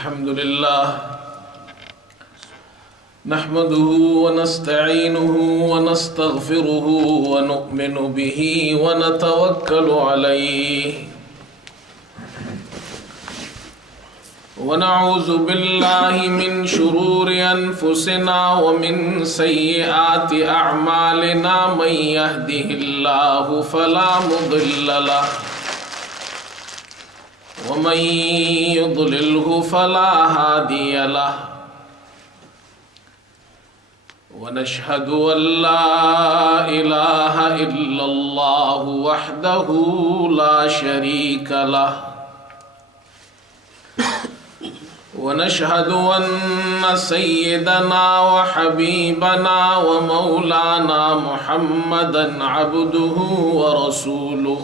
الحمد لله نحمده ونستعينه ونستغفره ونؤمن به ونتوكل عليه ونعوذ بالله من شرور أنفسنا ومن سيئات أعمالنا من يهده الله فلا مضل له ومن يضلله فلا هادي له ونشهد أن لا إله إلا الله وحده لا شريك له ونشهد أن سيدنا وحبيبنا ومولانا محمدا عبده ورسوله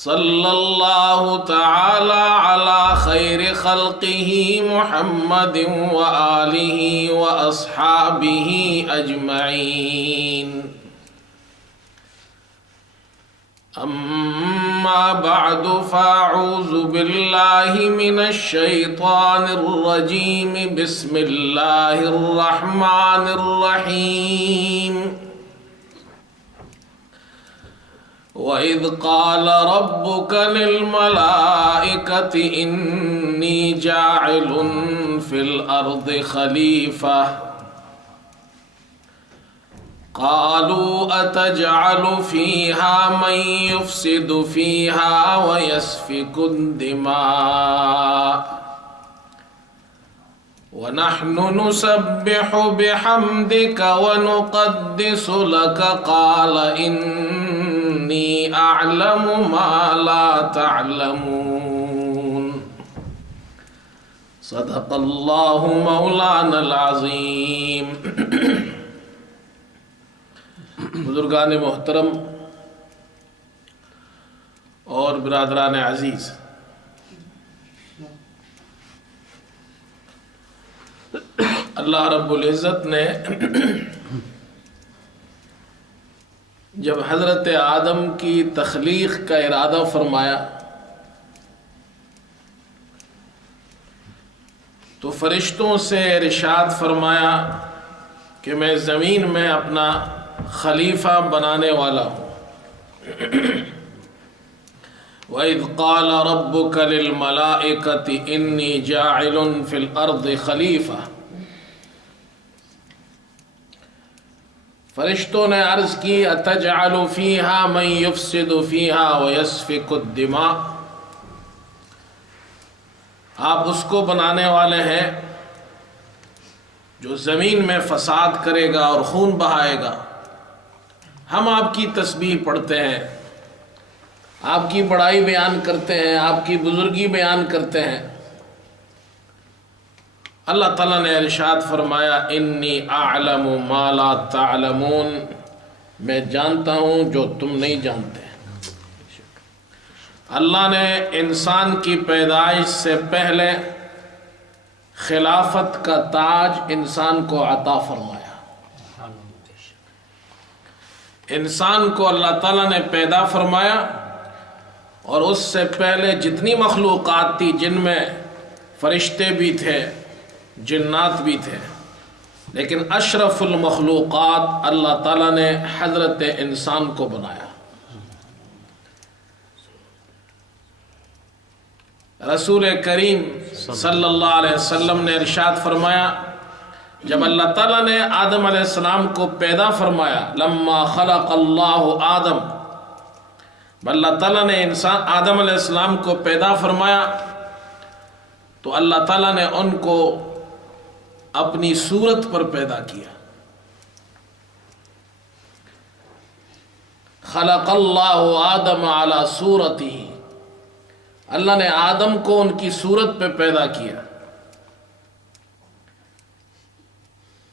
صلى الله تعالى على خير خلقه محمد وآله وأصحابه أجمعين أما بعد فأعوذ بالله من الشيطان الرجيم بسم الله الرحمن الرحيم وَإِذْ قَالَ رَبُّكَ لِلْمَلَائِكَةِ إِنِّي جَاعِلٌ فِي الْأَرْضِ خَلِيفَةً قَالُوا أَتَجْعَلُ فِيهَا مَن يُفْسِدُ فِيهَا وَيَسْفِكُ الدِّمَاءَ وَنَحْنُ نُسَبِّحُ بِحَمْدِكَ وَنُقَدِّسُ لَكَ قَالَ إِنِّي أَعْلَمُ مَا لَا تَعْلَمُونَ صدق اللہ مولانا العظیم۔ بزرگان محترم اور برادران عزیز، اللہ رب العزت نے جب حضرت آدم کی تخلیق کا ارادہ فرمایا تو فرشتوں سے ارشاد فرمایا کہ میں زمین میں اپنا خلیفہ بنانے والا ہوں۔ وَإِذْ قَالَ رَبُّكَ لِلْمَلَائِكَةِ إِنِّي جَاعِلٌ فِي الْأَرْضِ خَلِيفَةً، فرشتوں نے عرض کی أَتَجْعَلُ فِيهَا مَن يُفْسِدُ فِيهَا وَيَسْفِكُ الدِّمَاءَ، آپ اس کو بنانے والے ہیں جو زمین میں فساد کرے گا اور خون بہائے گا۔ ہم آپ کی تسبیح پڑھتے ہیں، آپ کی بڑائی بیان کرتے ہیں، آپ کی بزرگی بیان کرتے ہیں۔ اللہ تعالیٰ نے ارشاد فرمایا انی اعلم ما لا تعلمون، میں جانتا ہوں جو تم نہیں جانتے۔ اللہ نے انسان کی پیدائش سے پہلے خلافت کا تاج انسان کو عطا فرمایا۔ انسان کو اللہ تعالیٰ نے پیدا فرمایا اور اس سے پہلے جتنی مخلوقات تھی، جن میں فرشتے بھی تھے، جنات بھی تھے، لیکن اشرف المخلوقات اللہ تعالیٰ نے حضرت انسان کو بنایا۔ رسول کریم صلی اللہ علیہ وسلم نے ارشاد فرمایا، جب اللہ تعالیٰ نے آدم علیہ السلام کو پیدا فرمایا، لما خلق اللہ آدم، اللہ تعالیٰ نے آدم علیہ السلام کو پیدا فرمایا تو اللہ تعالیٰ نے ان کو اپنی صورت پر پیدا کیا۔ خلق اللہ آدم علی صورتہ، اللہ نے آدم کو ان کی صورت پہ پیدا کیا۔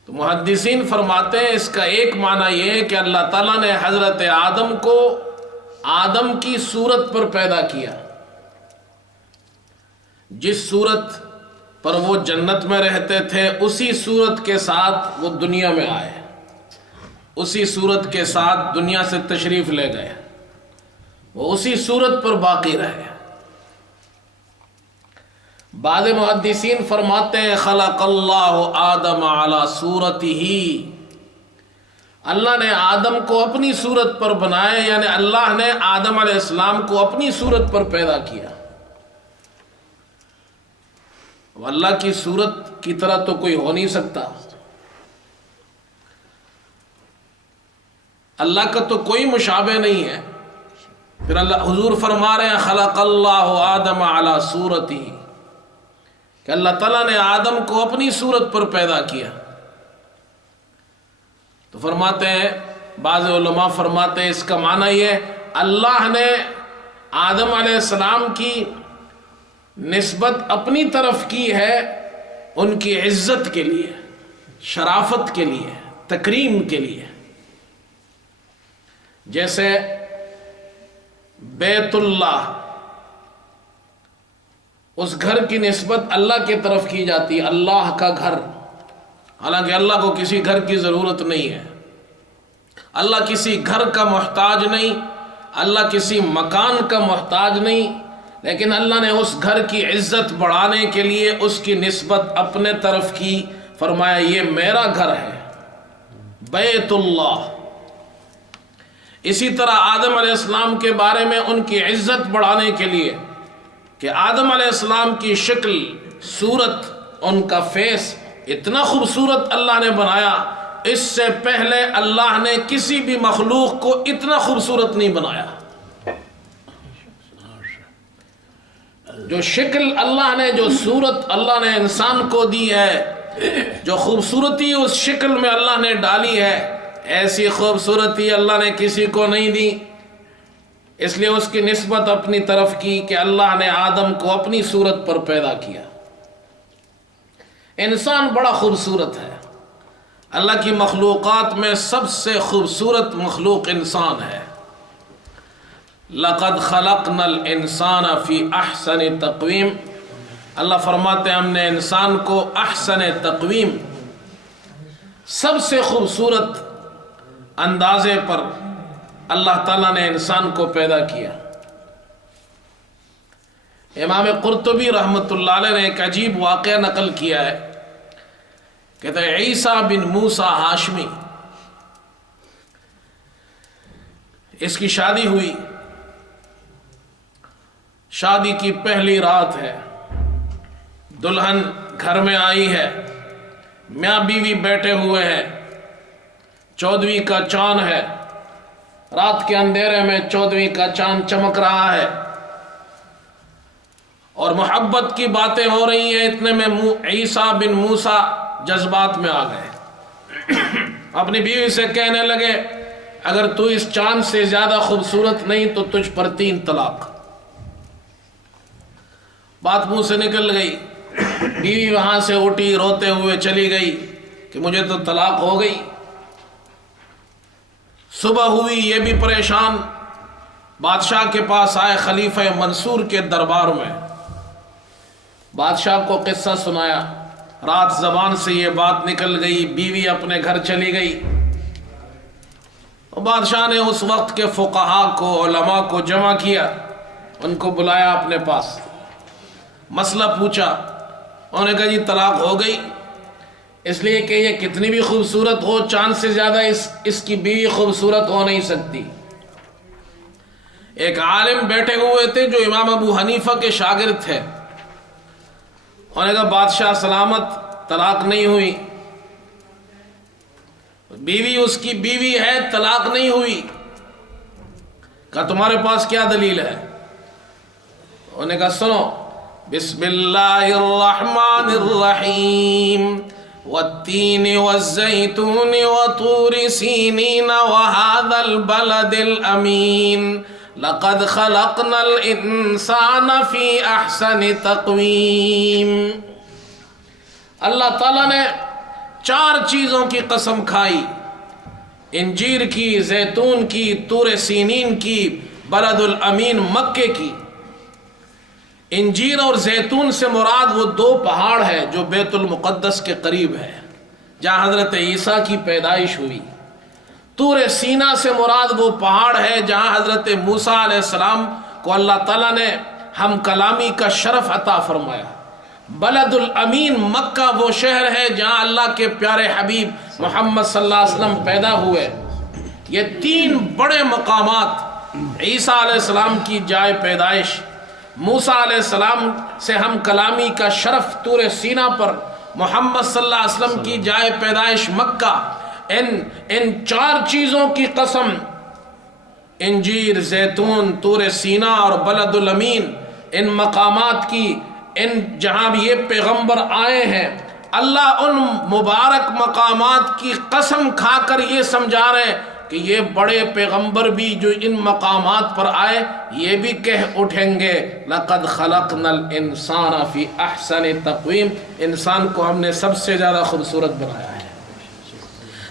تو محدثین فرماتے ہیں اس کا ایک معنی یہ ہے کہ اللہ تعالیٰ نے حضرت آدم کو آدم کی صورت پر پیدا کیا، جس صورت پر وہ جنت میں رہتے تھے اسی صورت کے ساتھ وہ دنیا میں آئے، اسی صورت کے ساتھ دنیا سے تشریف لے گئے، وہ اسی صورت پر باقی رہے۔ بعض محدثین فرماتے ہیں خلق اللہ آدم علی صورتہ، اللہ نے آدم کو اپنی صورت پر بنایا، یعنی اللہ نے آدم علیہ السلام کو اپنی صورت پر پیدا کیا۔ اللہ کی صورت کی طرح تو کوئی ہو نہیں سکتا، اللہ کا تو کوئی مشابہ نہیں ہے۔ پھر اللہ حضور فرما رہے ہیں خلق اللہ آدم علی صورتہ، کہ اللہ تعالیٰ نے آدم کو اپنی صورت پر پیدا کیا۔ تو فرماتے ہیں بعض علماء فرماتے ہیں اس کا معنی یہ اللہ نے آدم علیہ السلام کی نسبت اپنی طرف کی ہے ان کی عزت کے لیے، شرافت کے لیے، تکریم کے لیے۔ جیسے بیت اللہ، اس گھر کی نسبت اللہ کی طرف کی جاتی ہے، اللہ کا گھر، حالانکہ اللہ کو کسی گھر کی ضرورت نہیں ہے، اللہ کسی گھر کا محتاج نہیں، اللہ کسی مکان کا محتاج نہیں، لیکن اللہ نے اس گھر کی عزت بڑھانے کے لیے اس کی نسبت اپنے طرف کی، فرمایا یہ میرا گھر ہے، بیت اللہ۔ اسی طرح آدم علیہ السلام کے بارے میں ان کی عزت بڑھانے کے لیے کہ آدم علیہ السلام کی شکل، صورت، ان کا فیس اتنا خوبصورت اللہ نے بنایا، اس سے پہلے اللہ نے کسی بھی مخلوق کو اتنا خوبصورت نہیں بنایا۔ جو شکل اللہ نے، جو صورت اللہ نے انسان کو دی ہے، جو خوبصورتی اس شکل میں اللہ نے ڈالی ہے، ایسی خوبصورتی اللہ نے کسی کو نہیں دی، اس لیے اس کی نسبت اپنی طرف کی کہ اللہ نے آدم کو اپنی صورت پر پیدا کیا۔ انسان بڑا خوبصورت ہے، اللہ کی مخلوقات میں سب سے خوبصورت مخلوق انسان ہے۔ لَقَدْ خَلَقْنَا الْإِنسَانَ فِي أَحْسَنِ تَقْوِيمٍ، اللہ فرماتے ہیں ہم نے انسان کو احسن تقویم، سب سے خوبصورت اندازے پر اللہ تعالیٰ نے انسان کو پیدا کیا۔ امام قرطبی رحمۃ اللہ علیہ نے ایک عجیب واقعہ نقل کیا ہے، کہتے ہیں عیسیٰ بن موسیٰ ہاشمی، اس کی شادی ہوئی، شادی کی پہلی رات ہے، دلہن گھر میں آئی ہے، میاں بیوی بیٹھے ہوئے ہیں، 14ویں کا چاند ہے، رات کے اندھیرے میں 14ویں کا چاند چمک رہا ہے اور محبت کی باتیں ہو رہی ہیں۔ اتنے میں عیسیٰ بن موسیٰ جذبات میں آ گئے، اپنی بیوی سے کہنے لگے اگر تو اس چاند سے زیادہ خوبصورت نہیں تو تجھ پر 3 طلاق۔ بات منہ سے نکل گئی، بیوی وہاں سے اٹھی روتے ہوئے چلی گئی کہ مجھے تو طلاق ہو گئی۔ صبح ہوئی، یہ بھی پریشان، بادشاہ کے پاس آئے، خلیفہ منصور کے دربار میں، بادشاہ کو قصہ سنایا، رات زبان سے یہ بات نکل گئی، بیوی اپنے گھر چلی گئی۔ بادشاہ نے اس وقت کے فقہاء کو، علماء کو جمع کیا، ان کو بلایا اپنے پاس، مسئلہ پوچھا، انہوں نے کہا جی طلاق ہو گئی، اس لیے کہ یہ کتنی بھی خوبصورت ہو، چاند سے زیادہ اس کی بیوی خوبصورت ہو نہیں سکتی۔ ایک عالم بیٹھے ہوئے تھے جو امام ابو حنیفہ کے شاگرد تھے، انہوں نے کہا بادشاہ سلامت، طلاق نہیں ہوئی، بیوی اس کی بیوی ہے، طلاق نہیں ہوئی۔ کہا تمہارے پاس کیا دلیل ہے؟ انہوں نے کہا سنو، بسم اللہ الرحمن الرحیم، والتین والزیتون وطور سینین وهذا البلد الامین لقد خلقنا الانسان فی احسن تقویم۔ اللہ تعالیٰ نے 4 چیزوں کی قسم کھائی، انجیر کی، زیتون کی، طور سینین کی، بلد الامین مکے کی۔ انجیر اور زیتون سے مراد وہ 2 پہاڑ ہے جو بیت المقدس کے قریب ہے، جہاں حضرت عیسیٰ کی پیدائش ہوئی۔ طور سینا سے مراد وہ پہاڑ ہے جہاں حضرت موسیٰ علیہ السلام کو اللہ تعالیٰ نے ہم کلامی کا شرف عطا فرمایا، بلد الامین مکہ وہ شہر ہے جہاں اللہ کے پیارے حبیب محمد صلی اللہ علیہ وسلم پیدا ہوئے. یہ تین بڑے مقامات، عیسیٰ علیہ السلام کی جائے پیدائش، موسیٰ علیہ السلام سے ہم کلامی کا شرف طور سینا پر، محمد صلی اللہ علیہ وسلم کی جائے پیدائش مکہ، ان چار چیزوں کی قسم، انجیر، زیتون، طور سینا اور بلد الامین، ان مقامات کی، ان جہاں بھی یہ پیغمبر آئے ہیں، اللہ ان مبارک مقامات کی قسم کھا کر یہ سمجھا رہے ہیں کہ یہ بڑے پیغمبر بھی جو ان مقامات پر آئے یہ بھی کہہ اٹھیں گے لَقَدْ خَلَقْنَا الْإِنسَانَ فِي أَحْسَنِ تَقْوِيمٍ، انسان کو ہم نے سب سے زیادہ خوبصورت بنایا ہے.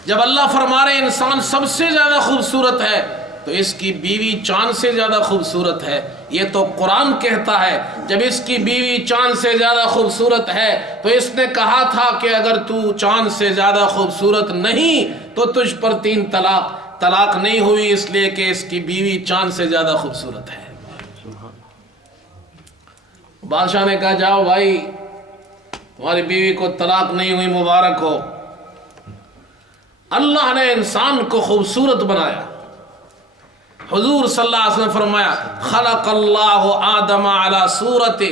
جب اللہ فرما رہے انسان سب سے زیادہ خوبصورت ہے تو اس کی بیوی چاند سے زیادہ خوبصورت ہے. یہ تو قرآن کہتا ہے. جب اس کی بیوی چاند سے زیادہ خوبصورت ہے تو اس نے کہا تھا کہ اگر تو چاند سے زیادہ خوبصورت نہیں تو تجھ پر 3 طلاق نہیں ہوئی، اس لیے کہ اس کی بیوی چاند سے زیادہ خوبصورت ہے. بادشاہ نے کہا جاؤ بھائی تمہاری بیوی کو طلاق نہیں ہوئی، مبارک ہو. اللہ نے انسان کو خوبصورت بنایا. حضور صلی اللہ علیہ وسلم فرمایا خلق اللہ آدم علی صورت،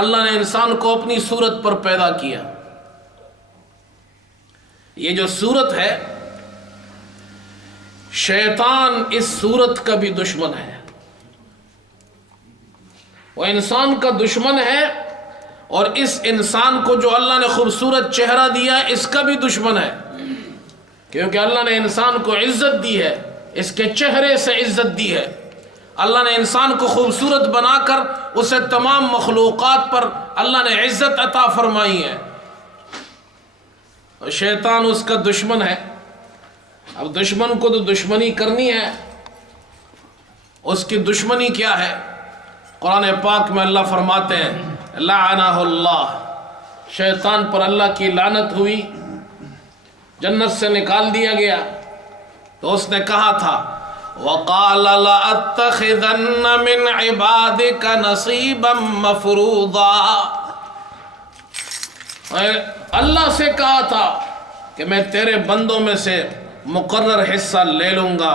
اللہ نے انسان کو اپنی صورت پر پیدا کیا. یہ جو صورت ہے، شیطان اس صورت کا بھی دشمن ہے، وہ انسان کا دشمن ہے، اور اس انسان کو جو اللہ نے خوبصورت چہرہ دیا اس کا بھی دشمن ہے، کیونکہ اللہ نے انسان کو عزت دی ہے، اس کے چہرے سے عزت دی ہے. اللہ نے انسان کو خوبصورت بنا کر اسے تمام مخلوقات پر اللہ نے عزت عطا فرمائی ہے، اور شیطان اس کا دشمن ہے. اب دشمن کو تو دشمنی کرنی ہے. اس کی دشمنی کیا ہے؟ قرآن پاک میں اللہ فرماتے ہیں لعنہ اللہ، شیطان پر اللہ کی لعنت ہوئی، جنت سے نکال دیا گیا. تو اس نے کہا تھا وَقَالَ لَأَتَّخِذَنَّ مِنْ عِبَادِكَ نَصِيبًا مَفْرُوضًا، اللہ سے کہا تھا کہ میں تیرے بندوں میں سے مقرر حصہ لے لوں گا،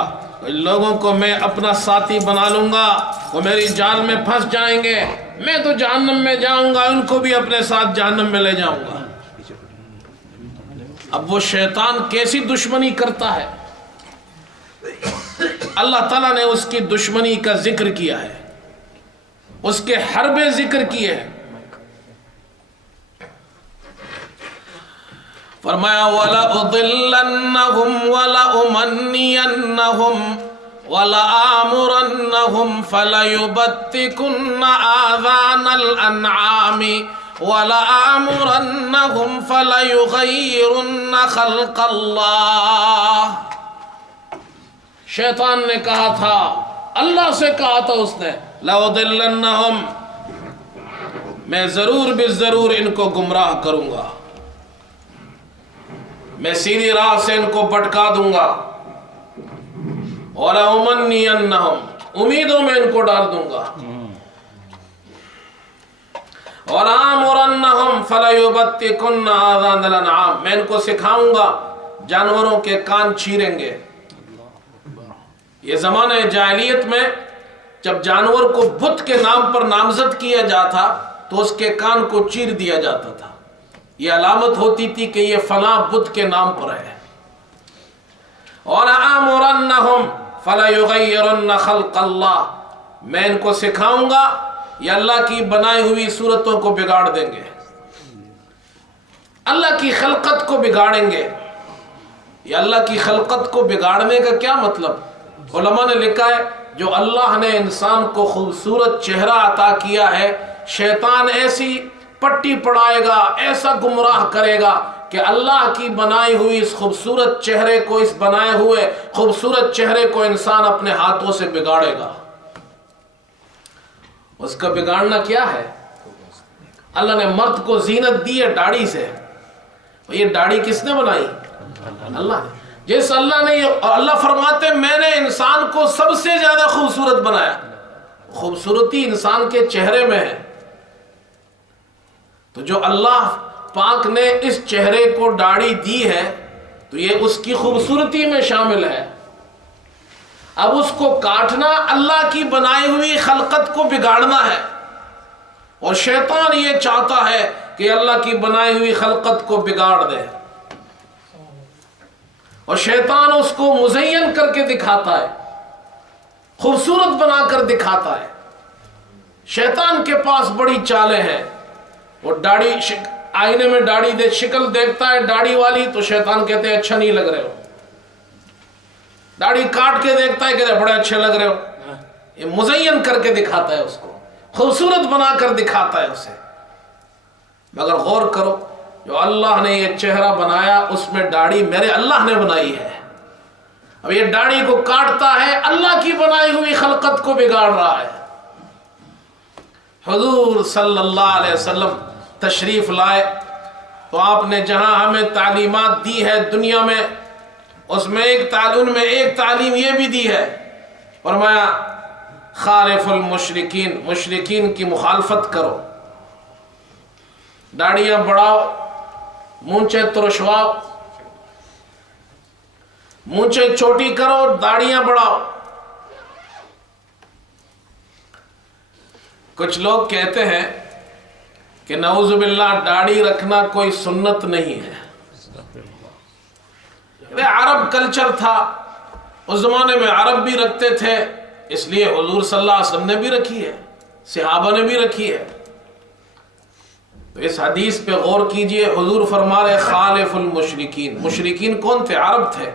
لوگوں کو میں اپنا ساتھی بنا لوں گا، وہ میری جال میں پھنس جائیں گے، میں تو جہنم میں جاؤں گا، ان کو بھی اپنے ساتھ جہنم میں لے جاؤں گا. اب وہ شیطان کیسی دشمنی کرتا ہے، اللہ تعالیٰ نے اس کی دشمنی کا ذکر کیا ہے، اس کے حربے ذکر کیے ہیں. فرمایا وَلَأُضِلَّنَّهُمْ وَلَأُمَنِّيَنَّهُمْ وَلَآمُرَنَّهُمْ فَلَيُبَتِّكُنَّ آذَانَ الْأَنْعَامِ وَلَآمُرَنَّهُمْ فَلَيُغَيِّرُنَّ خَلْقَ اللَّهِ. شیطان نے کہا تھا، اللہ سے کہا تھا اس نے لَأُضِلَّنَّهُمْ، میں ضرور بالضرور ان کو گمراہ کروں گا، میں سیدھی راہ سے ان کو بھٹکا دوں گا. وَلَأُمَنِّيَنَّهُمْ، امیدوں میں ان کو ڈال دوں گا. وَلَآمُرَنَّهُمْ فَلَيُبَتِّكُنَّ آذَانَ الْأَنْعَامِ، میں ان کو سکھاؤں گا جانوروں کے کان چیریں گے. یہ زمانہ جاہلیت میں جب جانور کو بت کے نام پر نامزد کیا جاتا تو اس کے کان کو چیر دیا جاتا تھا، یہ علامت ہوتی تھی کہ یہ فلاں بت کے نام پر ہے. وَلَآمُرَنَّهُمْ فَلَيُغَيِّرُنَّ خَلْقَ اللَّهِ، میں ان کو سکھاؤں گا یہ اللہ کی بنائی ہوئی صورتوں کو بگاڑ دیں گے، اللہ کی خلقت کو بگاڑیں گے. یہ اللہ کی خلقت کو بگاڑنے کا کیا مطلب؟ علماء نے لکھا ہے جو اللہ نے انسان کو خوبصورت چہرہ عطا کیا ہے، شیطان ایسی پٹی پڑھائے گا، ایسا گمراہ کرے گا کہ اللہ کی بنائی ہوئی اس خوبصورت چہرے کو، اس بنائے ہوئے خوبصورت چہرے کو انسان اپنے ہاتھوں سے بگاڑے گا. اس کا بگاڑنا کیا ہے؟ اللہ نے مرد کو زینت دی ہے داڑھی سے. یہ داڑھی کس نے بنائی؟ اللہ نے. جس اللہ نے، اللہ فرماتے ہیں میں نے انسان کو سب سے زیادہ خوبصورت بنایا. خوبصورتی انسان کے چہرے میں ہے. تو جو اللہ پاک نے اس چہرے کو داڑھی دی ہے تو یہ اس کی خوبصورتی میں شامل ہے. اب اس کو کاٹنا اللہ کی بنائی ہوئی خلقت کو بگاڑنا ہے، اور شیطان یہ چاہتا ہے کہ اللہ کی بنائی ہوئی خلقت کو بگاڑ دے، اور شیطان اس کو مزین کر کے دکھاتا ہے، خوبصورت بنا کر دکھاتا ہے. شیطان کے پاس بڑی چالیں ہیں. وہ داڑھی آئینے میں داڑھی شکل دیکھتا ہے داڑھی والی تو شیطان کہتے ہیں اچھا نہیں لگ رہے ہو. داڑھی کاٹ کے دیکھتا ہے کہتے ہیں بڑے اچھے لگ رہے ہو. یہ مزین کر کے دکھاتا ہے، اس کو خوبصورت بنا کر دکھاتا ہے اسے. مگر غور کرو، جو اللہ نے یہ چہرہ بنایا اس میں داڑھی میرے اللہ نے بنائی ہے. اب یہ داڑھی کو کاٹتا ہے، اللہ کی بنائی ہوئی خلقت کو بگاڑ رہا ہے. حضور صلی اللہ علیہ وسلم تشریف لائے تو آپ نے جہاں ہمیں تعلیمات دی ہے دنیا میں، اس میں ان میں ایک تعلیم یہ بھی دی ہے، فرمایا خالف المشرکین، مشرکین کی مخالفت کرو، داڑیاں بڑھاؤ، مونچھیں ترشواؤ، مونچھیں چھوٹی کرو، داڑیاں بڑھاؤ. کچھ لوگ کہتے ہیں کہ نعوذ باللہ داڑھی رکھنا کوئی سنت نہیں ہے. عرب کلچر تھا، اس زمانے میں عرب بھی رکھتے تھے، اس لیے حضور صلی اللہ علیہ وسلم نے بھی رکھی ہے، صحابہ نے بھی رکھی ہے. تو اس حدیث پہ غور کیجئے. حضور فرما رہے خالف المشرکین، مشرکین کون تھے؟ عرب تھے.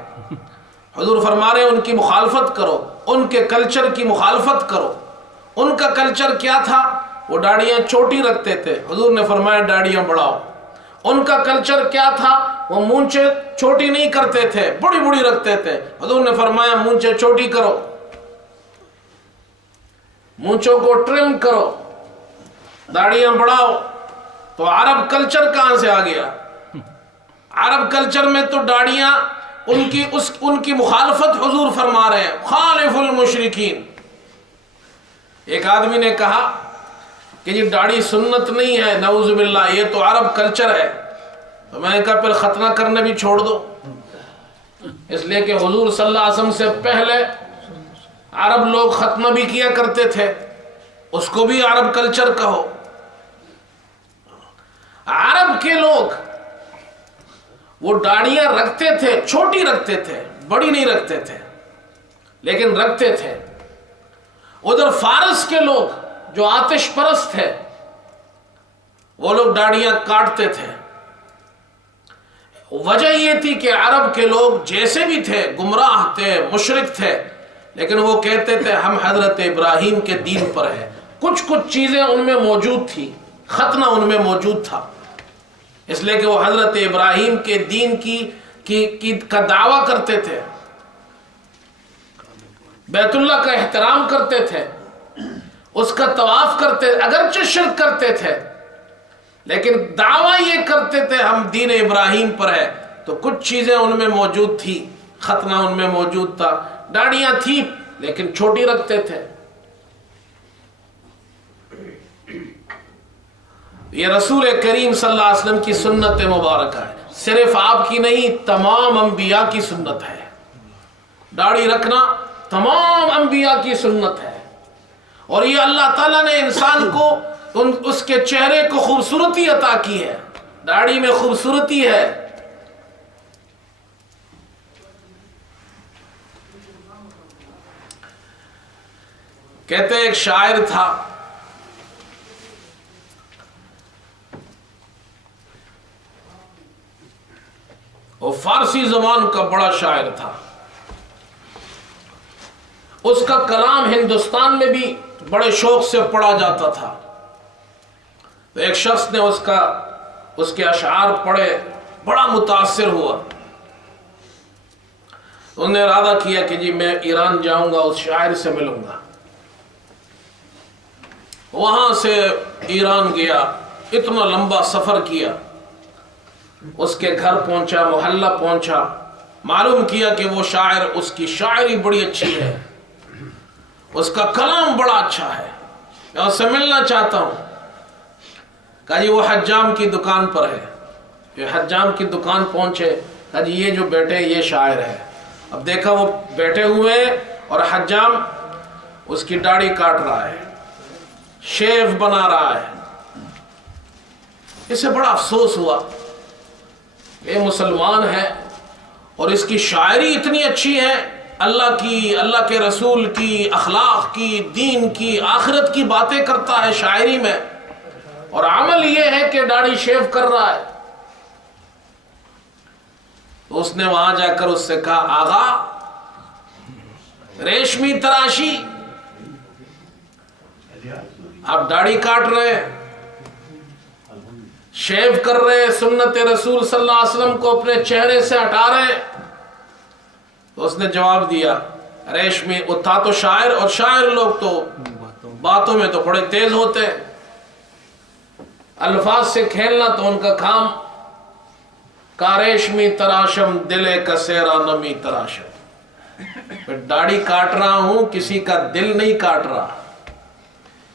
حضور فرما رہے ان کی مخالفت کرو، ان کے کلچر کی مخالفت کرو. ان کا کلچر کیا تھا؟ وہ داڑیاں چھوٹی رکھتے تھے، حضور نے فرمایا داڑیاں بڑھاؤ. ان کا کلچر کیا تھا؟ وہ مونچھیں چھوٹی نہیں کرتے تھے، بڑی بڑی رکھتے تھے، حضور نے فرمایا مونچھیں چھوٹی کرو، مونچھوں کو ٹرم کرو، داڑیاں بڑھاؤ. تو عرب کلچر کہاں سے آ گیا؟ عرب کلچر میں تو داڑیاں ان کی مخالفت حضور فرما رہے ہیں، خالف المشرکین. ایک آدمی نے کہا کہ یہ داڑھی سنت نہیں ہے، نعوذ باللہ یہ تو عرب کلچر ہے. تو میں نے کہا پھر ختنہ کرنا بھی چھوڑ دو، اس لیے کہ حضور صلی اللہ علیہ وسلم سے پہلے عرب لوگ ختنہ بھی کیا کرتے تھے، اس کو بھی عرب کلچر کہو. عرب کے لوگ وہ داڑیاں رکھتے تھے، چھوٹی رکھتے تھے، بڑی نہیں رکھتے تھے، لیکن رکھتے تھے. ادھر فارس کے لوگ جو آتش پرست تھے وہ لوگ داڑیاں کاٹتے تھے. وجہ یہ تھی کہ عرب کے لوگ جیسے بھی تھے گمراہ تھے، مشرک تھے، لیکن وہ کہتے تھے ہم حضرت ابراہیم کے دین پر ہیں. کچھ چیزیں ان میں موجود تھی، ختنہ ان میں موجود تھا، اس لیے کہ وہ حضرت ابراہیم کے دین کا دعویٰ کرتے تھے، بیت اللہ کا احترام کرتے تھے، اس کا طواف کرتے، اگرچہ شرک کرتے تھے لیکن دعویٰ یہ کرتے تھے ہم دین ابراہیم پر ہے. تو کچھ چیزیں ان میں موجود تھی، ختنہ ان میں موجود تھا، داڑیاں تھی لیکن چھوٹی رکھتے تھے. یہ رسول کریم صلی اللہ علیہ وسلم کی سنت مبارکہ ہے، صرف آپ کی نہیں تمام انبیاء کی سنت ہے. داڑھی رکھنا تمام انبیاء کی سنت ہے، اور یہ اللہ تعالیٰ نے انسان کو اس کے چہرے کو خوبصورتی عطا کی ہے. داڑھی میں خوبصورتی ہے. کہتے ایک شاعر تھا، وہ فارسی زبان کا بڑا شاعر تھا، اس کا کلام ہندوستان میں بھی بڑے شوق سے پڑھا جاتا تھا. تو ایک شخص نے اس کے اشعار پڑھے، بڑا متاثر ہوا. انہوں نے ارادہ کیا کہ جی میں ایران جاؤں گا، اس شاعر سے ملوں گا. وہاں سے ایران گیا، اتنا لمبا سفر کیا، اس کے گھر پہنچا، محلہ پہنچا، معلوم کیا کہ وہ شاعر، اس کی شاعری بڑی اچھی ہے، اس کا کلام بڑا اچھا ہے، میں اس سے ملنا چاہتا ہوں. کہا جی وہ حجام کی دکان پر ہے. یہ حجام کی دکان پہنچے, کہا جی یہ جو بیٹھے یہ شاعر ہے. اب دیکھا وہ بیٹھے ہوئے اور حجام اس کی داڑھی کاٹ رہا ہے, شیو بنا رہا ہے. اسے بڑا افسوس ہوا, یہ مسلمان ہے اور اس کی شاعری اتنی اچھی ہے, اللہ کی, اللہ کے رسول کی, اخلاق کی, دین کی, آخرت کی باتیں کرتا ہے شاعری میں, اور عمل یہ ہے کہ داڑھی شیو کر رہا ہے. تو اس نے وہاں جا کر اس سے کہا آغا ریشمی تراشی, آپ داڑھی کاٹ رہے ہیں, شیو کر رہے, سنت رسول صلی اللہ علیہ وسلم کو اپنے چہرے سے ہٹا رہے. تو اس نے جواب دیا ریشمی, وہ تھا تو شاعر, اور شاعر لوگ تو باتوں میں تو بڑے تیز ہوتے ہیں, الفاظ سے کھیلنا تو ان کا کام. کا ریشمی تراشم دلے کا سیرا نمی تراشم, میں داڑھی کاٹ رہا ہوں, کسی کا دل نہیں کاٹ رہا,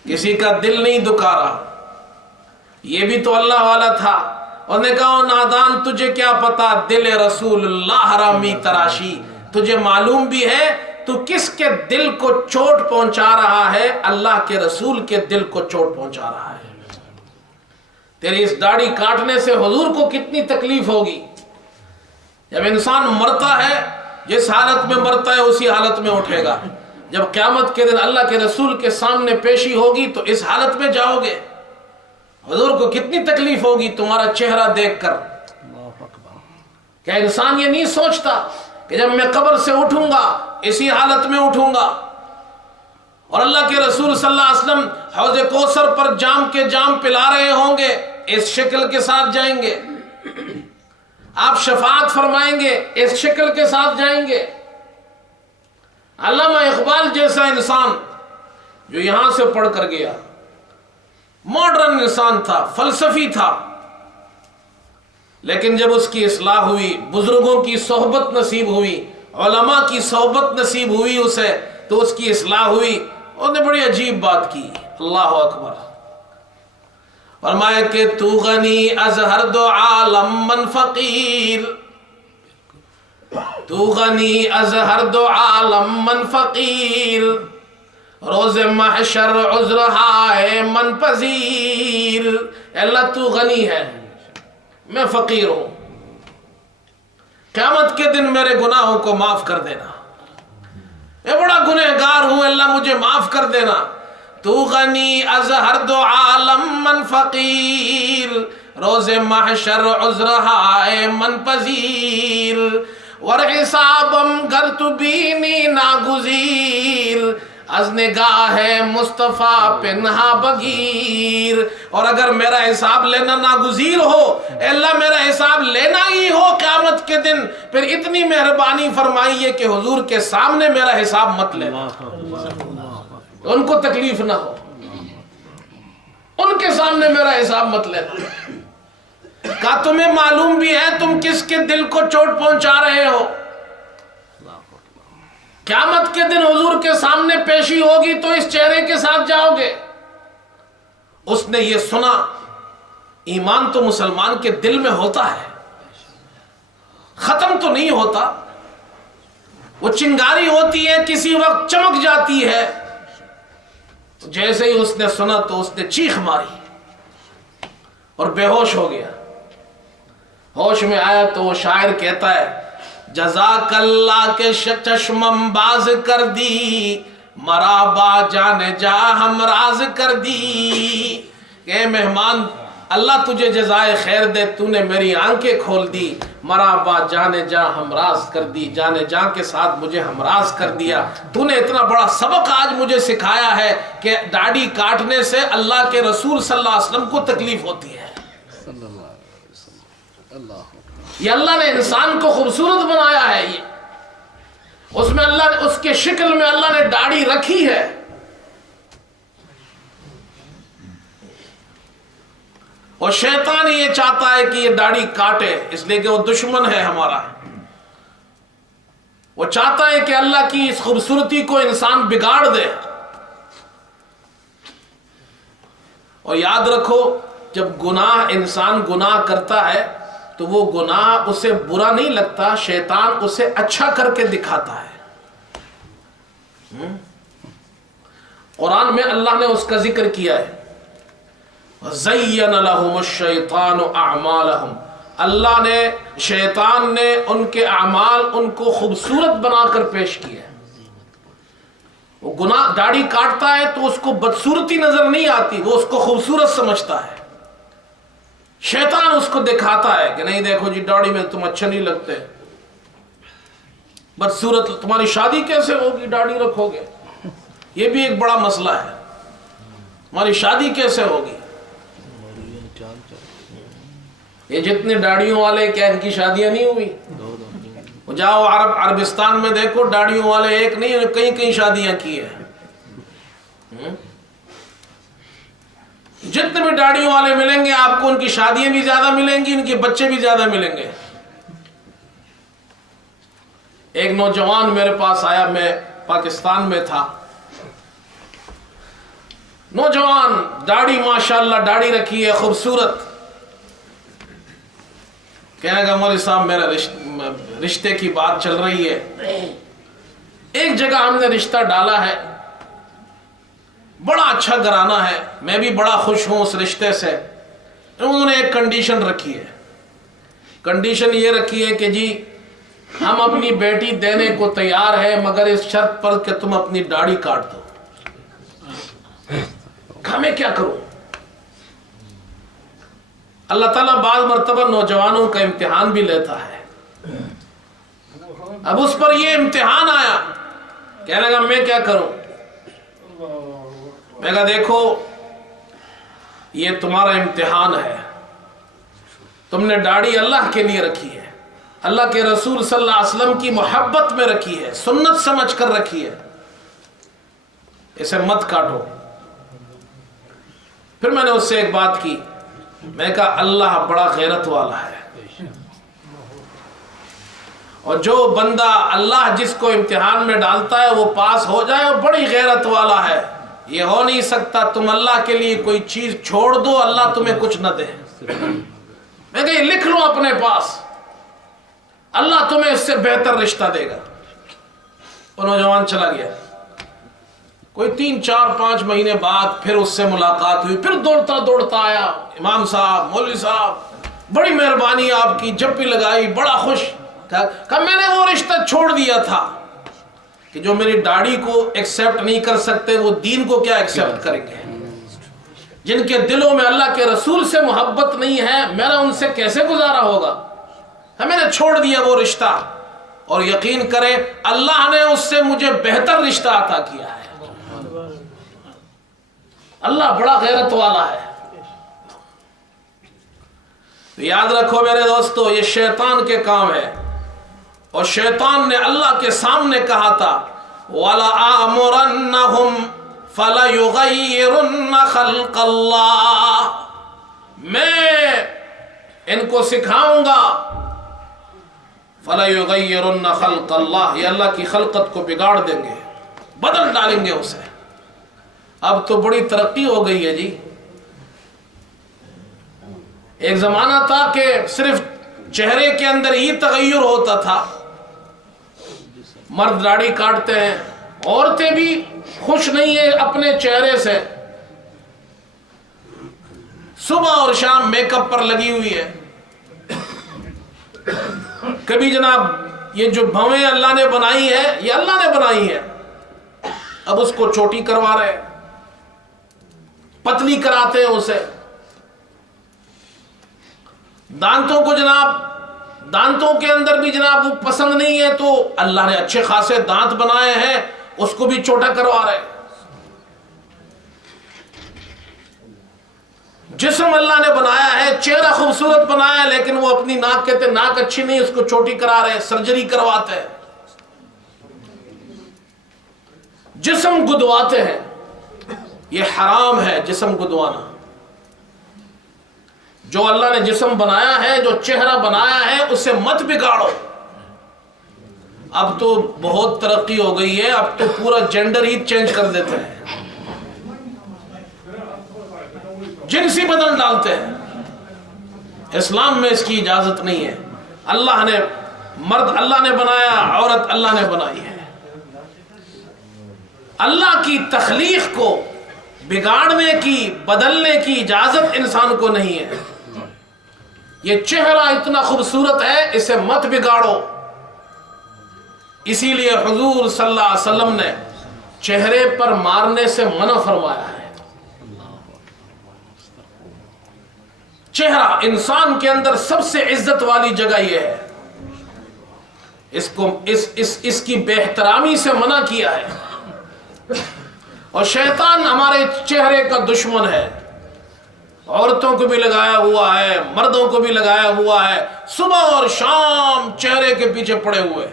کسی کا دل نہیں دکھا رہا. یہ بھی تو اللہ والا تھا. اور نے کہا نادان تجھے کیا پتا دل رسول اللہ حرامی تراشی, تجھے معلوم بھی ہے تو کس کے دل کو چوٹ پہنچا رہا ہے, اللہ کے رسول کے دل کو چوٹ پہنچا رہا ہے. تیری اس داڑھی کاٹنے سے حضور کو کتنی تکلیف ہوگی. جب انسان مرتا ہے جس حالت میں مرتا ہے اسی حالت میں اٹھے گا. جب قیامت کے دن اللہ کے رسول کے سامنے پیشی ہوگی تو اس حالت میں جاؤ گے. حضور کو کتنی تکلیف ہوگی تمہارا چہرہ دیکھ کر. کیا انسان یہ نہیں سوچتا کہ جب میں قبر سے اٹھوں گا اسی حالت میں اٹھوں گا, اور اللہ کے رسول صلی اللہ علیہ وسلم حوض کوثر پر جام کے جام پلا رہے ہوں گے, اس شکل کے ساتھ جائیں گے. آپ شفاعت فرمائیں گے, اس شکل کے ساتھ جائیں گے. علامہ اقبال جیسا انسان جو یہاں سے پڑھ کر گیا, ماڈرن انسان تھا, فلسفی تھا, لیکن جب اس کی اصلاح ہوئی, بزرگوں کی صحبت نصیب ہوئی, علماء کی صحبت نصیب ہوئی اسے, تو اس کی اصلاح ہوئی. اس نے بڑی عجیب بات کی, اللہ اکبر. فرمایا کہ تو غنی از ہر دو عالم من فقیر, تو غنی از ہر دو عالم من فقیر, روز محشر عذر ہائے من پذیر. اللہ تو غنی ہے, میں فقیر ہوں, قیامت کے دن میرے گناہوں کو معاف کر دینا, میں بڑا گنہگار ہوں, اللہ مجھے معاف کر دینا. تو غنی از ہر دو عالم من فقیر, روز محشر عذر ہائے من پذیر. ور حسابم گر تو بینی ناگزیر, از نگاہ مصطفیٰ پنہا بگیر. اور اگر میرا حساب لینا ناگزیر ہو, اللہ میرا حساب لینا ہی ہو قیامت کے دن, پھر اتنی مہربانی فرمائیے کہ حضور کے سامنے میرا حساب مت لینا, ان کو تکلیف نہ ہو, ان کے سامنے میرا حساب مت لینا. کہا تمہیں معلوم بھی ہے تم کس کے دل کو چوٹ پہنچا رہے ہو. قیامت کے دن حضور کے سامنے پیشی ہوگی تو اس چہرے کے ساتھ جاؤ گے. اس نے یہ سنا, ایمان تو مسلمان کے دل میں ہوتا ہے, ختم تو نہیں ہوتا. وہ چنگاری ہوتی ہے, کسی وقت چمک جاتی ہے. جیسے ہی اس نے سنا تو اس نے چیخ ماری اور بے ہوش ہو گیا. ہوش میں آیا تو وہ شاعر کہتا ہے جزاک اللہ کے چشمم باز کر دی, مرا با جانے جا ہم راز کر دی. کہ مہمان اللہ تجھے جزائے خیر دے, تو نے میری آنکھیں کھول دی. مرا با جانے جا ہمراز کر دی, جانے جا کے ساتھ مجھے ہمراز کر دیا. تو نے اتنا بڑا سبق آج مجھے سکھایا ہے کہ داڑھی کاٹنے سے اللہ کے رسول صلی اللہ علیہ وسلم کو تکلیف ہوتی ہے. یہ اللہ نے انسان کو خوبصورت بنایا ہے, یہ اس میں اللہ نے, اس کے شکل میں اللہ نے داڑھی رکھی ہے. اور شیطان یہ چاہتا ہے کہ یہ داڑھی کاٹے, اس لیے کہ وہ دشمن ہے ہمارا. وہ چاہتا ہے کہ اللہ کی اس خوبصورتی کو انسان بگاڑ دے. اور یاد رکھو جب انسان گناہ کرتا ہے تو وہ گناہ اسے برا نہیں لگتا، شیطان اسے اچھا کر کے دکھاتا ہے۔ قرآن میں اللہ نے اس کا ذکر کیا ہے، زَيَّنَ لَهُمُ الشَّيْطَانُ أَعْمَالَهُمْ، اللہ نے، شیطان نے ان کے اعمال ان کو خوبصورت بنا کر پیش کیا ہے۔ وہ گناہ داڑھی کاٹتا ہے تو اس کو بدصورتی نظر نہیں آتی، وہ اس کو خوبصورت سمجھتا ہے۔ شیطان اس کو دکھاتا ہے کہ نہیں دیکھو جی داڑھی میں تم اچھا نہیں لگتے، بدصورت، تمہاری شادی کیسے ہوگی داڑھی رکھو گے، یہ بھی ایک بڑا مسئلہ ہے، تمہاری شادی کیسے ہوگی، یہ جتنے داڑھیوں والے کیا ان کی شادیاں نہیں ہوئی؟ جاؤ عربستان میں دیکھو، داڑھیوں والے ایک نہیں کئی کئی شادیاں کی ہیں۔ جتنے بھی داڑھیوں والے ملیں گے آپ کو ان کی شادیاں بھی زیادہ ملیں گی، ان کے بچے بھی زیادہ ملیں گے۔ ایک نوجوان میرے پاس آیا، میں پاکستان میں تھا، نوجوان، داڑھی ماشاءاللہ داڑھی رکھی ہے خوبصورت، کہنے گا مولوی صاحب میرا رشتے کی بات چل رہی ہے، ایک جگہ ہم نے رشتہ ڈالا ہے، بڑا اچھا گھرانہ ہے، میں بھی بڑا خوش ہوں اس رشتے سے۔ انہوں نے ایک کنڈیشن رکھی ہے، کنڈیشن یہ رکھی ہے کہ جی ہم اپنی بیٹی دینے کو تیار ہے مگر اس شرط پر کہ تم اپنی داڑھی کاٹ دو۔ میں کیا کروں؟ اللہ تعالیٰ بعض مرتبہ نوجوانوں کا امتحان بھی لیتا ہے۔ اب اس پر یہ امتحان آیا، کہنے لگا میں کیا کروں؟ میں کہا دیکھو یہ تمہارا امتحان ہے، تم نے داڑھی اللہ کے لیے رکھی ہے، اللہ کے رسول صلی اللہ علیہ وسلم کی محبت میں رکھی ہے، سنت سمجھ کر رکھی ہے، اسے مت کاٹو۔ پھر میں نے اس سے ایک بات کی، میں کہا اللہ بڑا غیرت والا ہے، اور جو بندہ اللہ جس کو امتحان میں ڈالتا ہے وہ پاس ہو جائے، وہ بڑی غیرت والا ہے۔ یہ ہو نہیں سکتا تم اللہ کے لیے کوئی چیز چھوڑ دو اللہ تمہیں کچھ نہ دے۔ میں کہا یہ لکھ لو اپنے پاس، اللہ تمہیں اس سے بہتر رشتہ دے گا۔ وہ نوجوان چلا گیا، کوئی 3 4 5 مہینے بعد پھر اس سے ملاقات ہوئی، پھر دوڑتا دوڑتا آیا، امام صاحب، مولوی صاحب بڑی مہربانی آپ کی، جب بھی لگائی بڑا خوش۔ کہا میں نے وہ رشتہ چھوڑ دیا تھا کہ جو میری داڑھی کو ایکسپٹ نہیں کر سکتے وہ دین کو کیا ایکسپٹ کریں گے، جن کے دلوں میں اللہ کے رسول سے محبت نہیں ہے میرا ان سے کیسے گزارا ہوگا؟ میں نے چھوڑ دیا وہ رشتہ، اور یقین کرے اللہ نے اس سے مجھے بہتر رشتہ عطا کیا ہے۔ اللہ بڑا غیرت والا ہے۔ تو یاد رکھو میرے دوستو، یہ شیطان کے کام ہے، اور شیطان نے اللہ کے سامنے کہا تھا وَلَآمُرَنَّهُمْ فَلَيُغَيِّرُنَّ خَلْقَ اللَّهِ، میں ان کو سکھاؤں گا، فَلَيُغَيِّرُنَّ خَلْقَ اللَّهِ، یہ اللہ کی خلقت کو بگاڑ دیں گے، بدل ڈالیں گے اسے۔ اب تو بڑی ترقی ہو گئی ہے جی، ایک زمانہ تھا کہ صرف چہرے کے اندر ہی تغیر ہوتا تھا، مرد داڑھی کاٹتے ہیں، عورتیں بھی خوش نہیں ہیں اپنے چہرے سے، صبح اور شام میک اپ پر لگی ہوئی ہے۔ کبھی جناب یہ جو بھویں اللہ نے بنائی ہے یہ اللہ نے بنائی ہے، اب اس کو چھوٹی کروا رہے ہیں، پتلی کراتے ہیں اسے۔ دانتوں کو جناب، دانتوں کے اندر بھی جناب وہ پسند نہیں ہے تو اللہ نے اچھے خاصے دانت بنائے ہیں اس کو بھی چھوٹا کروا رہے ہیں۔ جسم اللہ نے بنایا ہے، چہرہ خوبصورت بنایا ہے، لیکن وہ اپنی ناک کہتے ہیں ناک اچھی نہیں، اس کو چھوٹی کرا رہے ہیں، سرجری کرواتے ہیں، جسم گدواتے ہیں۔ یہ حرام ہے جسم گدوانا۔ جو اللہ نے جسم بنایا ہے، جو چہرہ بنایا ہے، اسے مت بگاڑو۔ اب تو بہت ترقی ہو گئی ہے، اب تو پورا جینڈر ہی چینج کر دیتے ہیں۔ جنسی بدل ڈالتے ہیں. اسلام میں اس کی اجازت نہیں ہے. اللہ نے مرد اللہ نے بنایا، عورت اللہ نے بنائی ہے. اللہ کی تخلیق کو بگاڑنے کی، بدلنے کی اجازت انسان کو نہیں ہے. یہ چہرہ اتنا خوبصورت ہے، اسے مت بگاڑو. اسی لیے حضور صلی اللہ علیہ وسلم نے چہرے پر مارنے سے منع فرمایا ہے. چہرہ انسان کے اندر سب سے عزت والی جگہ یہ ہے، اس کی بے احترامی سے منع کیا ہے. اور شیطان ہمارے چہرے کا دشمن ہے. عورتوں کو بھی لگایا ہوا ہے، مردوں کو بھی لگایا ہوا ہے، صبح اور شام چہرے کے پیچھے پڑے ہوئے.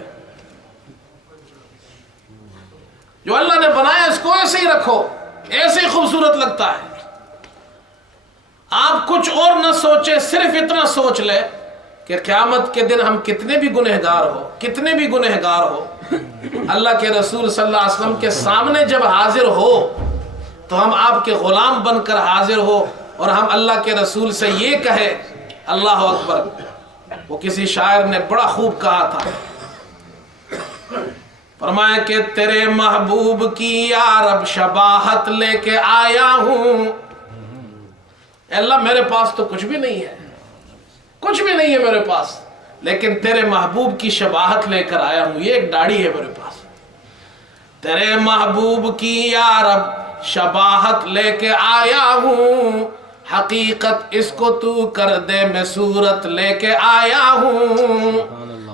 جو اللہ نے بنایا اس کو ایسے ہی رکھو، ایسے ہی خوبصورت لگتا ہے. آپ کچھ اور نہ سوچے، صرف اتنا سوچ لے کہ قیامت کے دن ہم کتنے بھی گنہگار ہو اللہ کے رسول صلی اللہ علیہ وسلم کے سامنے جب حاضر ہو تو ہم آپ کے غلام بن کر حاضر ہو اور ہم اللہ کے رسول سے یہ کہے اللہ اکبر. وہ کسی شاعر نے بڑا خوب کہا تھا، فرمایا کہ تیرے محبوب کی یا رب شباہت لے کے آیا ہوں. اے اللہ میرے پاس تو کچھ بھی نہیں ہے میرے پاس، لیکن تیرے محبوب کی شباہت لے کر آیا ہوں. یہ ایک داڑھی ہے میرے پاس. تیرے محبوب کی یا رب شباہت لے کے آیا ہوں، حقیقت اس کو تو کر دے میں صورت لے کے آیا ہوں.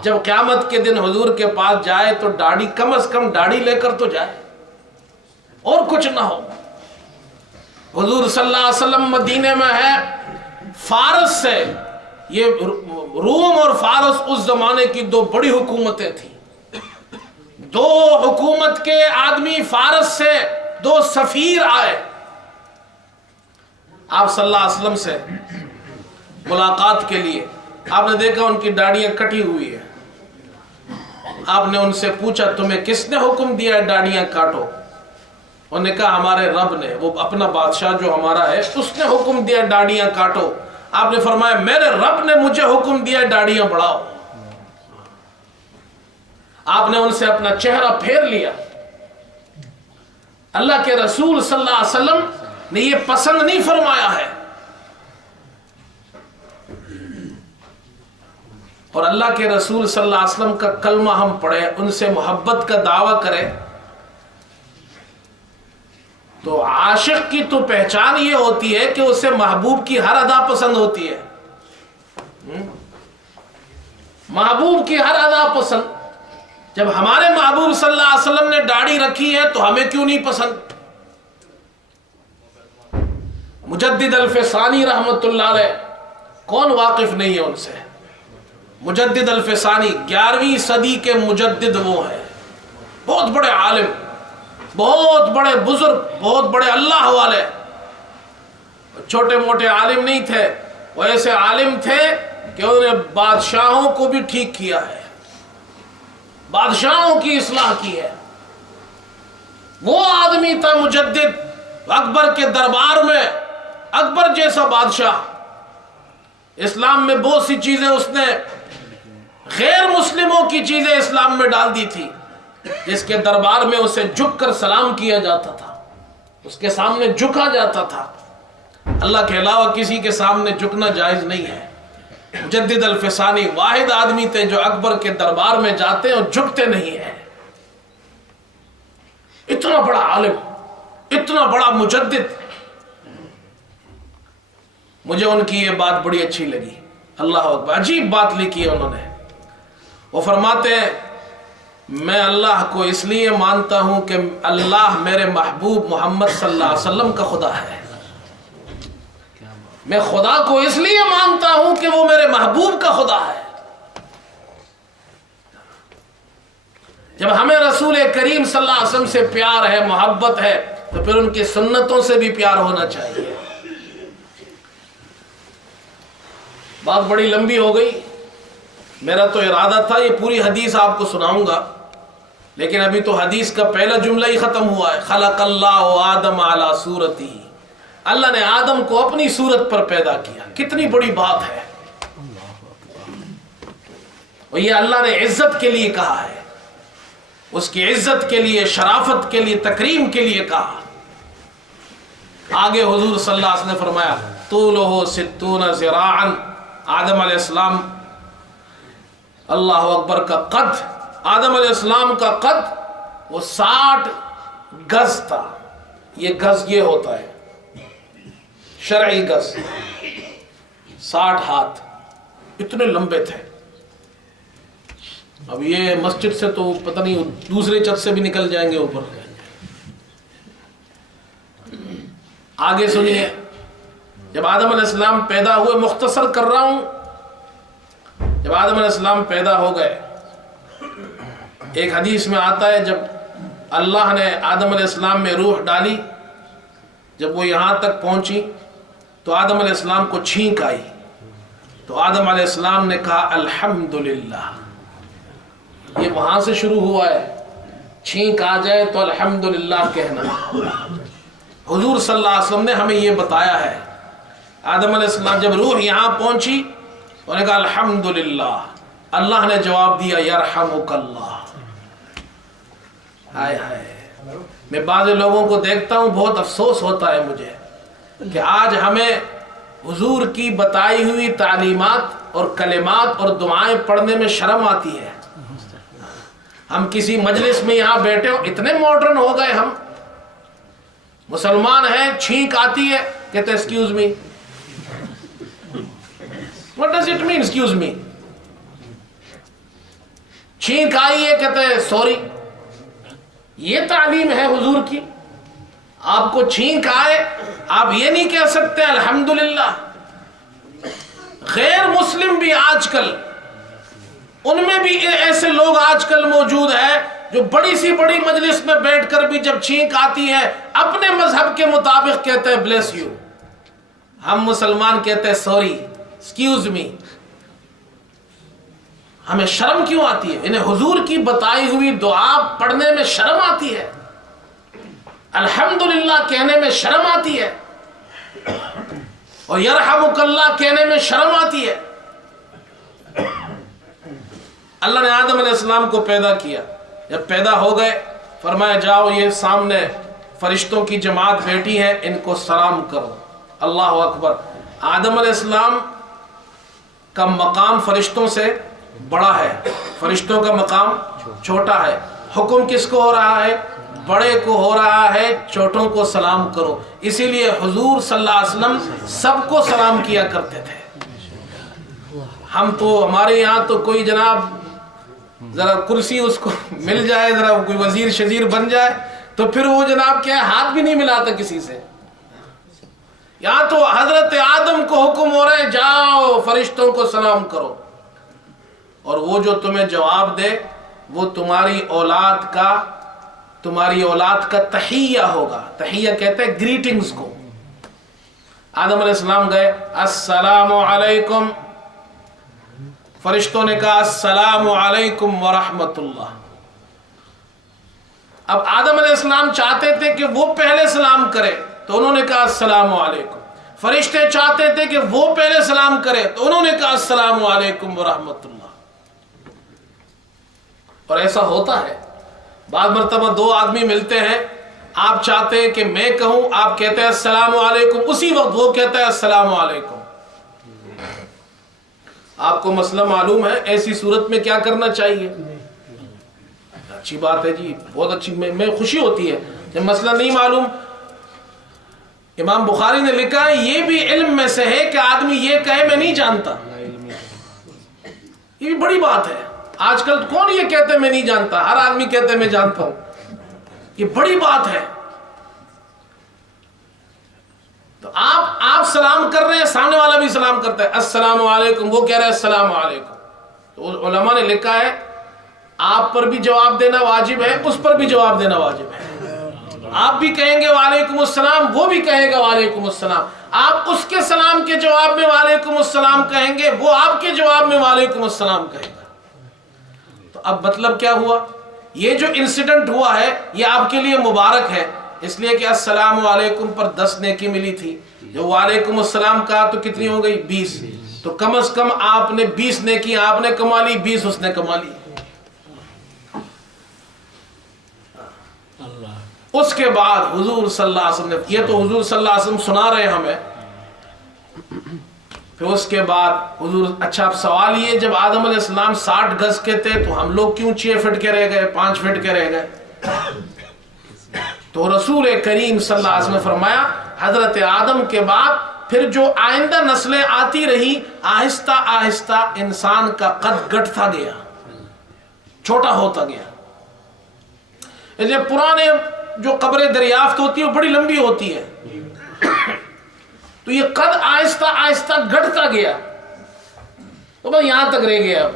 جب قیامت کے دن حضور کے پاس جائے تو داڑھی، کم از کم داڑھی لے کر تو جائے، اور کچھ نہ ہو. حضور صلی اللہ علیہ وسلم مدینے میں ہے، فارس سے، یہ روم اور فارس اس زمانے کی دو بڑی حکومتیں تھیں. دو حکومت کے آدمی فارس سے، دو سفیر آئے آپ صلی اللہ علیہ وسلم سے ملاقات کے لیے. آپ نے دیکھا ان کی داڑیاں کٹی ہوئی ہیں. آپ نے ان سے پوچھا تمہیں کس نے حکم دیا ہے داڑیاں کاٹو؟ انہوں نے کہا ہمارے رب نے، وہ اپنا بادشاہ جو ہمارا ہے اس نے حکم دیا داڑیاں کاٹو. آپ نے فرمایا میرے رب نے مجھے حکم دیا داڑیاں بڑھاؤ. آپ نے ان سے اپنا چہرہ پھیر لیا. اللہ کے رسول صلی اللہ علیہ وسلم نے یہ پسند نہیں فرمایا ہے. اور اللہ کے رسول صلی اللہ علیہ وسلم کا کلمہ ہم پڑھے، ان سے محبت کا دعویٰ کرے، تو عاشق کی تو پہچان یہ ہوتی ہے کہ اسے محبوب کی ہر ادا پسند ہوتی ہے. محبوب کی ہر ادا پسند. جب ہمارے محبوب صلی اللہ علیہ وسلم نے داڑھی رکھی ہے تو ہمیں کیوں نہیں پسند؟ مجدد الفسانی رحمت اللہ علیہ، کون واقف نہیں ہے ان سے؟ مجدد الفسانی 11ویں صدی کے مجدد وہ ہیں، بہت بڑے عالم، بہت بڑے بزرگ، بہت بڑے اللہ والے. چھوٹے موٹے عالم نہیں تھے، وہ ایسے عالم تھے کہ انہوں نے بادشاہوں کو بھی ٹھیک کیا ہے، بادشاہوں کی اصلاح کی ہے. وہ آدمی تھا مجدد، اکبر کے دربار میں اکبر جیسا بادشاہ. اسلام میں بہت سی چیزیں اس نے غیر مسلموں کی چیزیں اسلام میں ڈال دی تھی، جس کے دربار میں اسے جھک کر سلام کیا جاتا تھا، اس کے سامنے جھکا جاتا تھا. اللہ کے علاوہ کسی کے سامنے جھکنا جائز نہیں ہے. مجدد الفسانی واحد آدمی تھے جو اکبر کے دربار میں جاتے ہیں اور جھکتے نہیں ہیں. اتنا بڑا عالم، اتنا بڑا مجدد. مجھے ان کی یہ بات بڑی اچھی لگی. اللہ اکبر، عجیب بات لکھی ہے انہوں نے. وہ فرماتے ہیں میں اللہ کو اس لیے مانتا ہوں کہ اللہ میرے محبوب محمد صلی اللہ علیہ وسلم کا خدا ہے. میں خدا کو اس لیے مانتا ہوں کہ وہ میرے محبوب کا خدا ہے. جب ہمیں رسول کریم صلی اللہ علیہ وسلم سے پیار ہے، محبت ہے، تو پھر ان کی سنتوں سے بھی پیار ہونا چاہیے. بات بڑی لمبی ہو گئی. میرا تو ارادہ تھا یہ پوری حدیث آپ کو سناؤں گا، لیکن ابھی تو حدیث کا پہلا جملہ ہی ختم ہوا ہے. خلق اللہ آدم علی صورتہ، اللہ نے آدم کو اپنی صورت پر پیدا کیا، کتنی بڑی بات ہے. اور یہ اللہ نے عزت کے لیے کہا ہے، اس کی عزت کے لیے، شرافت کے لیے، تکریم کے لیے کہا. آگے حضور صلی اللہ علیہ وسلم نے فرمایا طولہ 60 ذراعا، آدم علیہ السلام، اللہ اکبر، کا قد، آدم علیہ السلام کا قد وہ 60 گز تھا. یہ گز یہ ہوتا ہے شرعی گز، 60 ہاتھ، اتنے لمبے تھے. اب یہ مسجد سے تو پتہ نہیں دوسرے چھت سے بھی نکل جائیں گے اوپر. آگے سنیے، جب آدم علیہ السلام پیدا ہوئے، مختصر کر رہا ہوں، جب آدم علیہ السلام پیدا ہو گئے، ایک حدیث میں آتا ہے جب اللہ نے آدم علیہ السلام میں روح ڈالی، جب وہ یہاں تک پہنچی تو آدم علیہ السلام کو چھینک آئی، تو آدم علیہ السلام نے کہا الحمدللہ. یہ وہاں سے شروع ہوا ہے، چھینک آ جائے تو الحمدللہ کہنا. حضور صلی اللہ علیہ وسلم نے ہمیں یہ بتایا ہے. آدم علیہ السلام جب روح یہاں پہنچی، انہوں نے کہا الحمدللہ. اللہ نے جواب دیا یرحمک اللہ. ہائے ہائے، میں بعض لوگوں کو دیکھتا ہوں، بہت افسوس ہوتا ہے مجھے کہ آج ہمیں حضور کی بتائی ہوئی تعلیمات اور کلمات اور دعائیں پڑھنے میں شرم آتی ہے. ہم کسی مجلس میں یہاں بیٹھے ہو، اتنے ماڈرن ہو گئے، ہم مسلمان ہیں، چھینک آتی ہے کہتے ہیں excuse me. What does it mean excuse me? چھینک آئی ہے کہتے ہیں سوری. یہ تعلیم ہے حضور کی؟ آپ کو چھینک آئے آپ یہ نہیں کہہ سکتے الحمدللہ. غیر مسلم بھی آج کل، ان میں بھی ایسے لوگ آج کل موجود ہیں جو بڑی سی بڑی مجلس میں بیٹھ کر بھی جب چھینک آتی ہے اپنے مذہب کے مطابق کہتے ہیں بلیس یو. ہم مسلمان کہتے ہیں سوری، ایکسکیوز می. ہمیں شرم کیوں آتی ہے؟ انہیں حضور کی بتائی ہوئی دعا پڑھنے میں شرم آتی ہے، الحمدللہ کہنے میں شرم آتی ہے، اور یرحمک اللہ کہنے میں شرم آتی ہے. اللہ نے آدم علیہ السلام کو پیدا کیا. جب پیدا ہو گئے فرمایا جاؤ یہ سامنے فرشتوں کی جماعت بیٹھی ہے، ان کو سلام کرو. اللہ اکبر. آدم علیہ السلام کا مقام فرشتوں سے بڑا ہے، فرشتوں کا مقام چھوٹا ہے. حکم کس کو ہو رہا ہے؟ بڑے کو ہو رہا ہے چھوٹوں کو سلام کرو. اسی لیے حضور صلی اللہ علیہ وسلم سب کو سلام کیا کرتے تھے. ہم تو ہمارے یہاں تو کوئی جناب ذرا کرسی اس کو مل جائے، ذرا کوئی وزیر شزیر بن جائے تو پھر وہ جناب کیا ہاتھ بھی نہیں ملاتا کسی سے. یہاں تو حضرت آدم کو حکم ہو رہا ہے جاؤ فرشتوں کو سلام کرو، اور وہ جو تمہیں جواب دے وہ تمہاری اولاد کا تحیہ ہوگا. تحیہ کہتے ہیں گریٹنگز کو. آدم علیہ السلام گئے السلام علیکم، فرشتوں نے کہا السلام علیکم ورحمت اللہ. اب آدم علیہ السلام چاہتے تھے کہ وہ پہلے سلام کرے تو انہوں نے کہا السلام علیکم. فرشتے چاہتے تھے کہ وہ پہلے سلام کرے تو انہوں نے کہا السلام علیکم ورحمت اللہ. اور ایسا ہوتا ہے بعض مرتبہ دو آدمی ملتے ہیں، آپ چاہتے ہیں کہ میں کہوں، آپ کہتے ہیں السلام علیکم، اسی وقت وہ کہتا ہے السلام علیکم. آپ کو مسئلہ معلوم ہے، ایسی صورت میں کیا کرنا چاہیے؟ اچھی بات ہے جی، بہت اچھی، میں خوشی ہوتی ہے جب مسئلہ نہیں معلوم. امام بخاری نے لکھا ہے یہ بھی علم میں سے ہے کہ آدمی یہ کہے میں نہیں جانتا. یہ بھی بڑی بات ہے. آج کل کون یہ کہتے میں نہیں جانتا؟ ہر آدمی کہتے میں جانتا ہوں. یہ بڑی بات ہے. تو آپ سلام کر رہے ہیں، سامنے والا بھی سلام کرتا ہے السلام علیکم، وہ کہہ رہے ہیں السلام علیکم. تو علماء نے لکھا ہے آپ پر بھی جواب دینا واجب ہے، اس پر بھی جواب دینا واجب ہے. آپ بھی کہیں گے وعلیکم السلام، وہ بھی کہے گا وعلیکم السلام. آپ اس کے سلام کے جواب میں وعلیکم السلام کہیں گے، وہ آپ کے جواب میں وعلیکم السلام کہے گا. تو اب مطلب کیا ہوا؟ یہ جو انسیڈنٹ ہوا ہے یہ آپ کے لیے مبارک ہے اس لیے کہ السلام علیکم پر 10 نیکی ملی تھی، جو وعلیکم السلام کہا تو کتنی ہو گئی؟ 20. تو کم از کم آپ نے 20 نیکی آپ نے کما لی، 20 اس نے کما لی. اس کے بعد حضور صلی اللہ علیہ وسلم نے، یہ تو حضور صلی اللہ علیہ وسلم سنا رہے ہیں ہمیں، پھر اس کے بعد حضور، اچھا اب سوال یہ، جب آدم علیہ السلام 60 گز کے تھے تو ہم لوگ کیوں 6 فٹ کے رہ گئے، 5 فٹ کے رہ گئے؟ تو رسول کریم صلی اللہ علیہ وسلم نے فرمایا حضرت آدم کے بعد پھر جو آئندہ نسلیں آتی رہی، آہستہ آہستہ انسان کا قد گھٹتا گیا، چھوٹا ہوتا گیا. یہ پرانے جو قبریں دریافت ہوتی ہے وہ بڑی لمبی ہوتی ہے، تو یہ قد آہستہ آہستہ گھٹتا گیا، تو بس یہاں تک رہ گیا.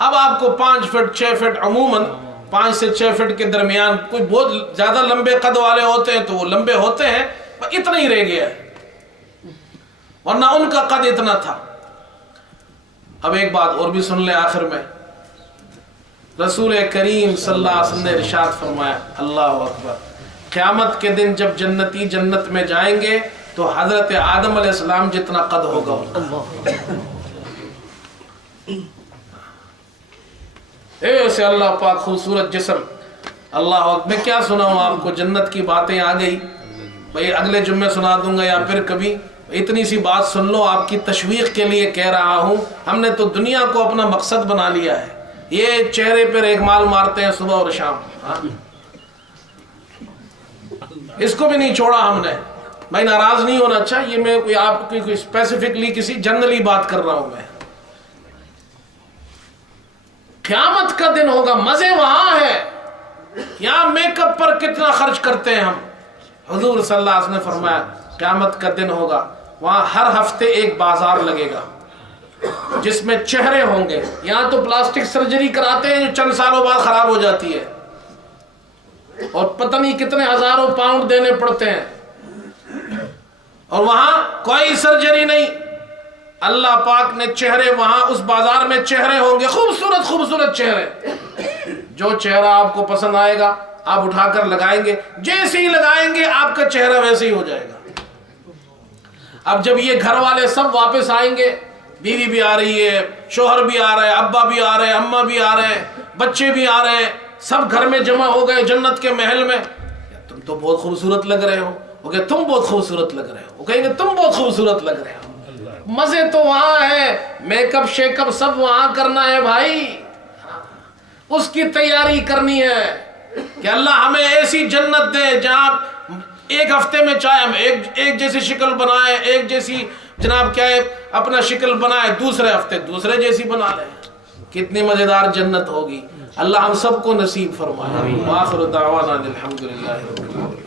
اب آپ کو 5 فٹ 6 فٹ، عموماً 5 سے 6 فٹ کے درمیان، کوئی بہت زیادہ لمبے قد والے ہوتے ہیں تو وہ لمبے ہوتے ہیں، اتنا ہی رہ گیا، ورنہ ان کا قد اتنا تھا. اب ایک بات اور بھی سن لیں آخر میں، رسول کریم صلی اللہ علیہ وسلم نے ارشاد فرمایا، اللہ اکبر، قیامت کے دن جب جنتی جنت میں جائیں گے تو حضرت آدم علیہ السلام جتنا قد ہوگا. ایسے اللہ پاک خوبصورت جسم، اللہ اکبر. میں کیا سناؤں آپ کو، جنت کی باتیں آ گئی بھئی، اگلے جمعے سنا دوں گا یا پھر کبھی. اتنی سی بات سن لو، آپ کی تشویق کے لیے کہہ رہا ہوں. ہم نے تو دنیا کو اپنا مقصد بنا لیا ہے، یہ چہرے پر ایک مال مارتے ہیں صبح اور شام. اس کو بھی نہیں چھوڑا ہم نے. بھائی ناراض نہیں ہونا، اچھا یہ میں کوئی آپ کی کوئی اسپیسیفکلی کسی جنرلی بات کر رہا ہوں. میں قیامت کا دن ہوگا، مزے وہاں ہے. یہاں میک اپ پر کتنا خرچ کرتے ہیں ہم. حضور صلی اللہ علیہ وسلم نے فرمایا قیامت کا دن ہوگا، وہاں ہر ہفتے ایک بازار لگے گا جس میں چہرے ہوں گے. یہاں تو پلاسٹک سرجری کراتے ہیں جو چند سالوں بعد خراب ہو جاتی ہے، اور پتہ نہیں کتنے ہزاروں پاؤنڈ دینے پڑتے ہیں، اور وہاں کوئی سرجری نہیں. اللہ پاک نے چہرے، وہاں اس بازار میں چہرے ہوں گے، خوبصورت خوبصورت چہرے. جو چہرہ آپ کو پسند آئے گا آپ اٹھا کر لگائیں گے، جیسے ہی لگائیں گے آپ کا چہرہ ویسے ہی ہو جائے گا. اب جب یہ گھر والے سب واپس آئیں گے، بیوی بھی آ رہی ہے، شوہر بھی آ رہے ہیں، ابا بھی آ رہے ہیں، اماں بھی آ رہے ہیں، بچے بھی آ رہے ہیں، سب گھر میں جمع ہو گئے جنت کے محل میں. تم تو بہت خوبصورت لگ رہے ہو. وہ کہ تم بہت خوبصورت لگ رہے ہو. وہ کہیں گے تم بہت خوبصورت لگ رہے ہو. مزے تو وہاں ہے، میک اپ شیک اپ سب وہاں کرنا ہے بھائی. اس کی تیاری کرنی ہے کہ اللہ ہمیں ایسی جنت دے جہاں ایک ہفتے میں چاہے ہم ایک جیسی شکل بنائے، ایک جیسی جناب کیا ہے اپنا شکل بنائے، دوسرے ہفتے دوسرے جیسی بنا لیں. کتنی مزیدار جنت ہوگی. اللہ ہم سب کو نصیب فرمائے. وآخر دعوانا الحمدللہ رب العالمین.